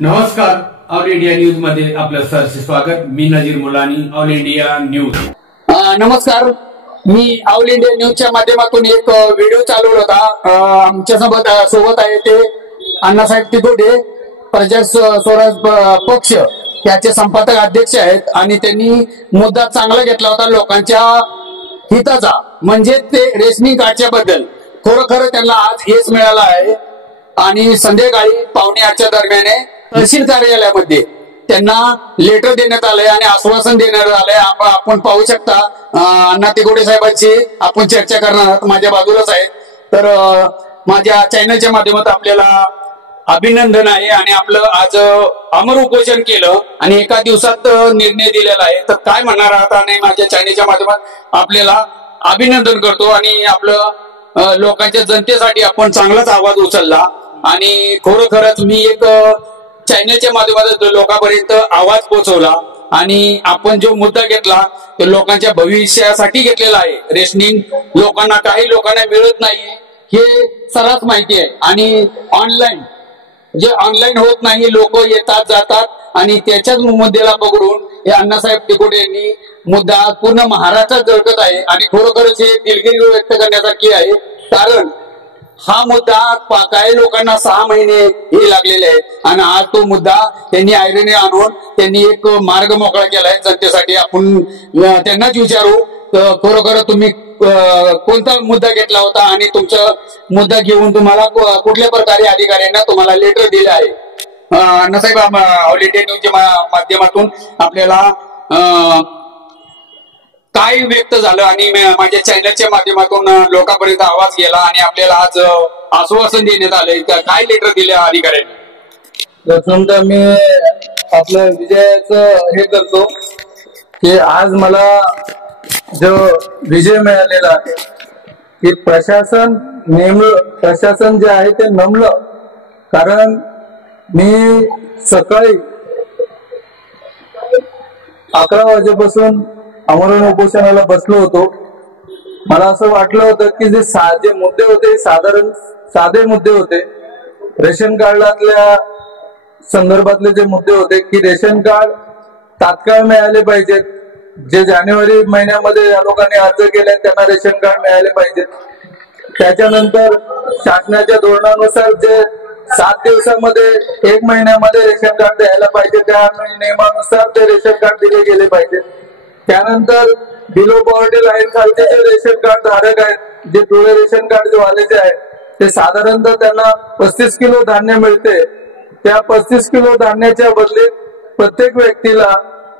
नमस्कार, all India news मध्ये आपलं सहर्ष स्वागत. मी नजीर मुलानी, ऑल इंडिया न्यूज. नमस्कार, मी ऑल इंडिया न्यूजच्या माध्यमातून एक व्हिडिओ चालवला होता. आमच्या सोबत आहे ते अण्णासाहेब तिकोटे, प्रजा स्वराज पक्ष याचे संपादक अध्यक्ष आहेत आणि त्यांनी मुद्दा चांगला घेतला होता लोकांच्या हिताचा, म्हणजे ते रेशनिंग कार्डच्या बद्दल. खरोखर त्यांना आज हेच मिळालं आहे आणि संध्याकाळी 7:45च्या दरम्यान तहसील कार्यालयामध्ये त्यांना लेटर देण्यात आलंय आणि आश्वासन देण्यात आलंय. आपण पाहू शकता अण्णा तिकोटे साहेबांची आपण चर्चा करणार आहोत, माझ्या बाजूलाच आहेत. तर माझ्या चॅनलच्या माध्यमातून आपल्याला अभिनंदन आहे आणि आपलं आज अमर उपोषण केलं आणि एका दिवसात निर्णय दिलेला आहे. तर काय म्हणणार आहात? आणि माझ्या चॅनलच्या माध्यमातून आपल्याला अभिनंदन करतो आणि आपलं लोकांच्या जनतेसाठी आपण चांगलाच आवाज उचलला आणि खरोखरच मी एक चॅनलच्या माध्यमातून लोकांपर्यंत आवाज पोहोचवला आणि आपण जो मुद्दा घेतला तो लोकांच्या भविष्यासाठी घेतलेला आहे. रेशनिंग काही लोकांना मिळत नाही हे सर्रास माहिती आहे आणि ऑनलाईन होत नाही, लोक येतात जातात आणि त्याच्याच मुद्द्याला पकडून हे अण्णासाहेब तिकोटे यांनी मुद्दा पूर्ण महाराष्ट्रात झळकत आहे आणि खरोखरच हे दिलगिरी व्यक्त करण्यासारखी आहे. कारण हा मुद्दा काही लोकांना 6 महिने हे लागलेले आहेत आणि आज तो मुद्दा त्यांनी ऐरणीने आणून त्यांनी एक मार्ग मोकळा केलाय जनतेसाठी. आपण त्यांनाच विचारू, खरोखर तुम्ही कोणता मुद्दा घेतला होता आणि तुमचा मुद्दा घेऊन तुम्हाला कुठल्या प्रकारे अधिकाऱ्यांना तुम्हाला लेटर दिले आहे? अण्णासाहेब, ऑल इंडिया न्यूजच्या माध्यमातून आपल्याला काय व्यक्त झालं आणि माझ्या चॅनलच्या माध्यमातून लोकांपर्यंत आवाज गेला आणि आपल्याला आज आश्वासन देण्यात आलंय, काय लेटर दिले अधिकाऱ्यांनी? प्रथमतः मी आपलं विजयाचं हे करतो की आज मला जो विजय मिळालेला आहे की प्रशासन जे आहे ते नमलं. कारण मी सकाळी 11 वाजेपासून आमरण उपोषणाला बसलो होतो. मला असं वाटलं होतं की जे मुद्दे होते साधारण साधे मुद्दे होते. रेशन कार्डातल्या संदर्भातले जे मुद्दे होते की रेशन कार्ड तात्काळ मिळाले पाहिजेत. जे जानेवारी महिन्यामध्ये या लोकांनी अर्ज केले त्यांना रेशन कार्ड मिळाले पाहिजेत. त्याच्यानंतर शासनाच्या धोरणानुसार जे 7 दिवसामध्ये 1 महिन्यामध्ये रेशन कार्ड द्यायला पाहिजे त्या नियमानुसार ते रेशन कार्ड दिले गेले पाहिजे. त्यानंतर बिलो पॉवर्टी लाईन खालचे जे रेशन कार्ड धारक आहेत, जे पिवळे रेशन कार्ड जे वाले जे आहेत, ते साधारणतः त्यांना 35 किलो धान्य मिळते. त्या 35 किलो धान्याच्या बदलीत प्रत्येक व्यक्तीला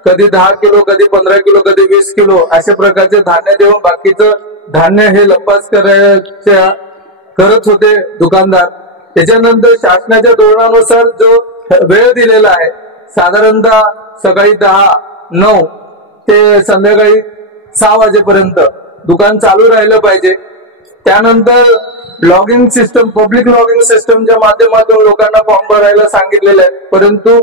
कधी 10 किलो, कधी 15 किलो, कधी 20 किलो अशा प्रकारचे धान्य देऊन बाकीचं धान्य हे लंपास करत होते दुकानदार. त्याच्यानंतर शासनाच्या धोरणानुसार जो वेळ दिलेला आहे साधारणतः सकाळी 10-9 ते संध्याकाळी 6 वाजेपर्यंत दुकान चालू राहिलं पाहिजे. त्यानंतर लॉगिंग सिस्टम, पब्लिक लॉगिंग सिस्टमच्या माध्यमातून लोकांना फॉर्म भरायला सांगितलेले आहे. परंतु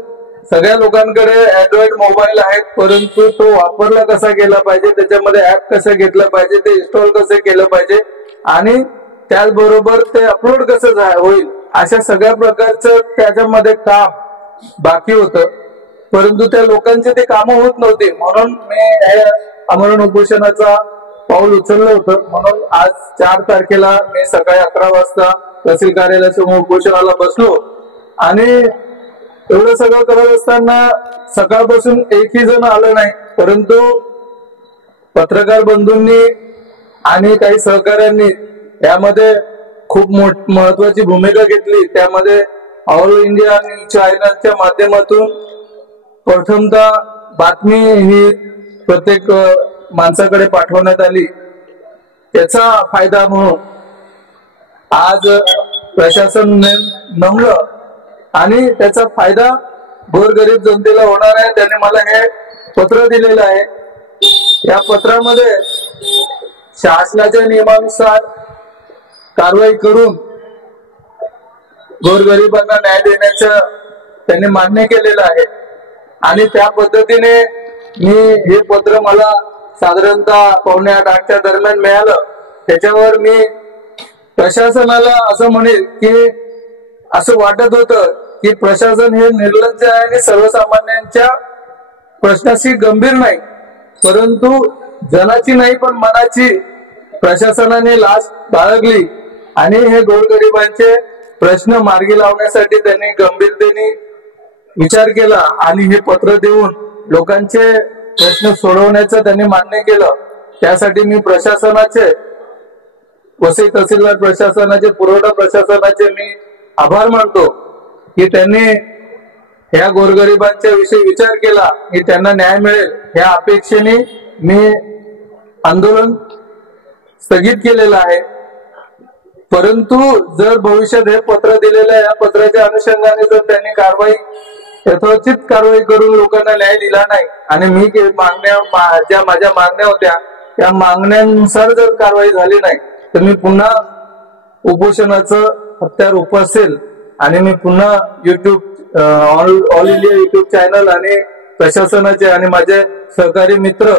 सगळ्या लोकांकडे अँड्रॉइड मोबाईल आहेत, परंतु तो वापरला कसा गेला पाहिजे, त्याच्यामध्ये ऍप कसं घेतलं पाहिजे, ते इन्स्टॉल कसं केलं पाहिजे आणि त्याचबरोबर ते अपलोड कसं होईल अशा सगळ्या प्रकारचं त्याच्यामध्ये काम बाकी होतं. परंतु त्या लोकांचे ते कामं होत नव्हते. म्हणून मी हे आमरण उपोषणाचा पाऊल उचललं होतं. म्हणून आज 4 तारखेला मी सकाळी 11 वाजता तहसील कार्यालयासमोर उपोषणाला बसलो आणि एवढं सगळं करत असताना सकाळपासून एकही जण आलं नाही. परंतु पत्रकार बंधूंनी आणि काही सहकाऱ्यांनी यामध्ये खूप महत्वाची भूमिका घेतली. त्यामध्ये ऑल इंडिया न्यूज चॅनलच्या माध्यमातून प्रथमतः बातमी ही प्रत्येक माणसाकडे पाठवण्यात आली. त्याचा फायदा म्हणून आज प्रशासन नमलं आणि त्याचा फायदा गोरगरीब जनतेला होणार आहे. त्याने मला हे पत्र दिलेलं आहे. या पत्रामध्ये शासनाच्या नियमानुसार कारवाई करून गोरगरिबांना न्याय देण्याचं त्यांनी मान्य केलेलं आहे आणि त्या पद्धतीने मी हे पत्र मला साधारणतः 7:45-8च्या दरम्यान मिळालं. त्याच्यावर मी प्रशासनाला असं म्हणेल की असं वाटत होतं की प्रशासन हे निर्लज्ज आहे आणि सर्वसामान्यांच्या प्रश्नाशी गंभीर नाही, परंतु जनाची नाही पण मनाची प्रशासनाने लाच बाळगली आणि हे गोरगरिबांचे प्रश्न मार्गी लावण्यासाठी त्यांनी गंभीरतेने विचार केला आणि हे पत्र देऊन लोकांचे प्रश्न सोडवण्याचं त्यांनी मान्य केलं। त्यासाठी मी प्रशासनाचे, वसई तहसीलदार प्रशासनाचे, पुरवठा प्रशासनाचे मी आभार मानतो की त्यांनी ह्या गोरगरिबांच्या विषयी विचार केला की त्यांना न्याय मिळेल ह्या अपेक्षेने मी आंदोलन स्थगित केलेलं आहे। परंतु जर भविष्यात हे पत्र दिलेलं आहे, या पत्राच्या अनुषंगाने जर त्यांनी यथोचित कारवाई करून लोकांना न्याय दिला नाही आणि मी ज्या माझ्या मागण्या होत्या त्या मागण्यांनुसार जर कारवाई झाली नाही तर मी पुन्हा उपोषणाचं हत्यार उपसेल आणि मी पुन्हा YouTube all India YouTube channel आणि प्रशासनाचे आणि माझे सहकारी मित्र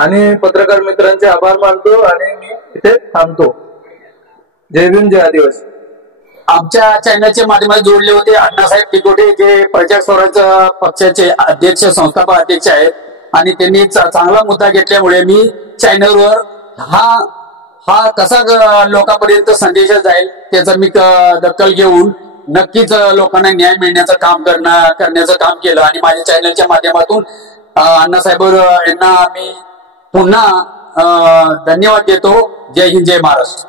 आणि पत्रकार मित्रांचे आभार मानतो आणि मी इथे थांबतो। जय भीम, जय आदिवासी। आमच्या चॅनलच्या माध्यमातून जोडले होते अण्णासाहेब तिकोटे, जे प्रजा स्वराज पक्षाचे अध्यक्ष, संस्थापक अध्यक्ष आहेत आणि त्यांनी चांगला मुद्दा घेतल्यामुळे मी चॅनलवर हा कसा लोकांपर्यंत संदेश जाईल त्याचा मी दखल घेऊन नक्कीच लोकांना न्याय मिळण्याचं काम करण्याचं काम केलं आणि माझ्या चॅनलच्या माध्यमातून अण्णासाहेब यांना मी पुन्हा धन्यवाद देतो। जय हिंद, जय महाराष्ट्र।